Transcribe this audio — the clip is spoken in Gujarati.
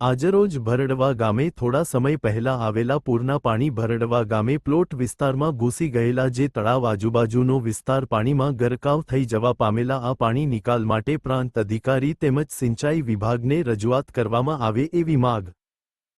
આજરોજ ભરડવા ગામે થોડા સમય પહેલા આવેલા પૂરના પાણી ભરડવા ગામે પ્લોટ વિસ્તારમાં ઘૂસી ગયેલા જે તળાવ આજુબાજુનો વિસ્તાર પાણીમાં ગરકાવ થઈ જવા પામેલા આ પાણી નિકાલ માટે પ્રાંત અધિકારી તેમજ સિંચાઈ વિભાગને રજૂઆત કરવામાં આવે એવી માગ